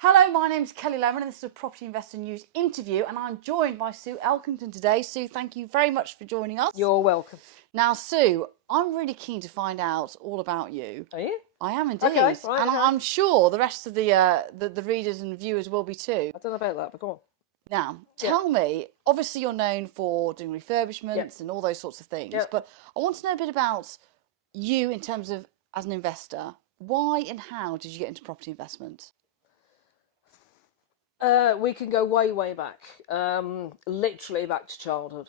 Hello, my name's Kelly Lemon and this is a Property Investor News interview and I'm joined by Sue Elkington today. Sue, thank you very much for joining us. You're welcome. Now, Sue, I'm really keen to find out all about you. Are you? I am indeed. Okay, right, and okay. I'm sure the rest of the readers and viewers will be too. I don't know about that, but go on. Now, tell me, obviously you're known for doing refurbishments and all those sorts of things, but I want to know a bit about you in terms of as an investor. Why and how did you get into property investment? We can go way, way back, literally back to childhood,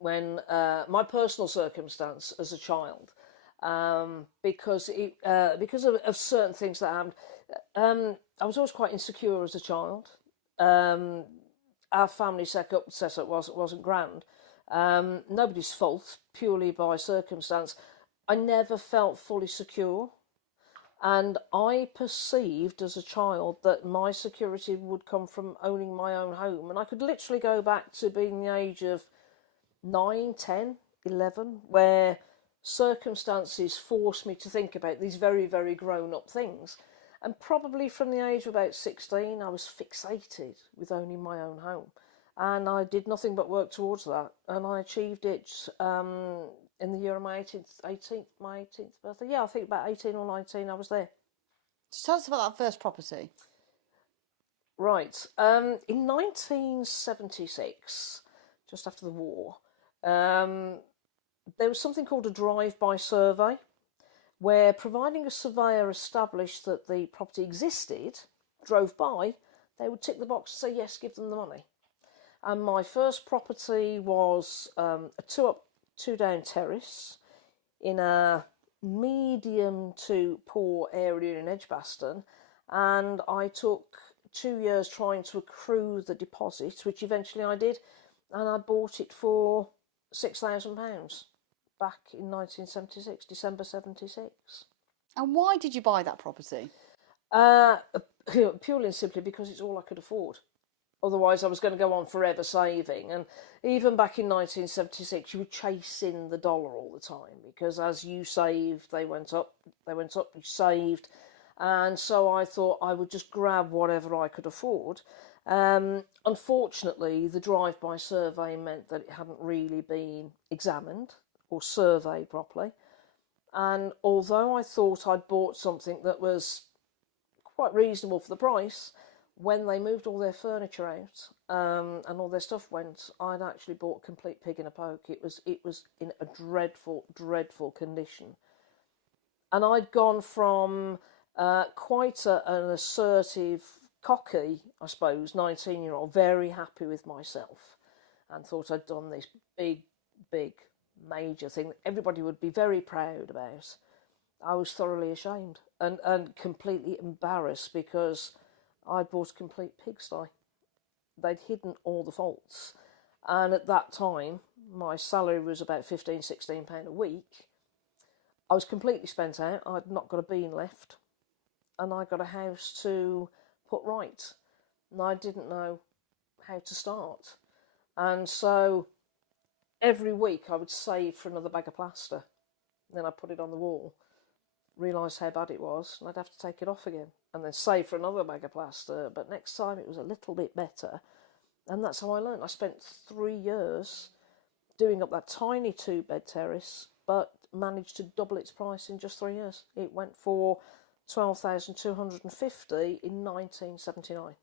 when my personal circumstance as a child, because of certain things that happened. I was always quite insecure as a child. Our family setup wasn't grand. Nobody's fault, purely by circumstance. I never felt fully secure. And I perceived as a child that my security would come from owning my own home. And I could literally go back to being the age of 9, 10, 11, where circumstances forced me to think about these very, very grown-up things. And probably from the age of about 16, I was fixated with owning my own home. And I did nothing but work towards that. And I achieved it in the year of my 18th birthday. Yeah, I think about 18 or 19 I was there. So tell us about that first property. Right. In 1976, just after the war, there was something called a drive-by survey, where providing a surveyor established that the property existed, drove by, they would tick the box and say, yes, give them the money. And my first property was a two-down terrace in a medium to poor area in Edgbaston, and I took 2 years trying to accrue the deposit, which eventually I did, and I bought it for £6,000 back in 1976, December 76. And why did you buy that property? Purely and simply because it's all I could afford. Otherwise, I was going to go on forever saving. And even back in 1976, you were chasing the dollar all the time because as you saved, they went up, you saved. And so I thought I would just grab whatever I could afford. Unfortunately, the drive-by survey meant that it hadn't really been examined or surveyed properly. And although I thought I'd bought something that was quite reasonable for the price, when they moved all their furniture out and all their stuff went, I'd actually bought a complete pig in a poke. It was in a dreadful, dreadful condition. And I'd gone from quite an assertive, cocky, I suppose, 19-year-old, very happy with myself, and thought I'd done this big, big, major thing that everybody would be very proud about. I was thoroughly ashamed and completely embarrassed because I'd bought a complete pigsty. They'd hidden all the faults. And at that time, my salary was about £15, £16 a week. I was completely spent out. I'd not got a bean left. And I got a house to put right. And I didn't know how to start. And so every week I would save for another bag of plaster. Then I'd put it on the wall, realise how bad it was, and I'd have to take it off again. And then save for another bag of plaster, but next time it was a little bit better. And that's how I learned. I spent 3 years doing up that tiny 2-bed terrace, but managed to double its price in just 3 years. It went for $12,250 in 1979.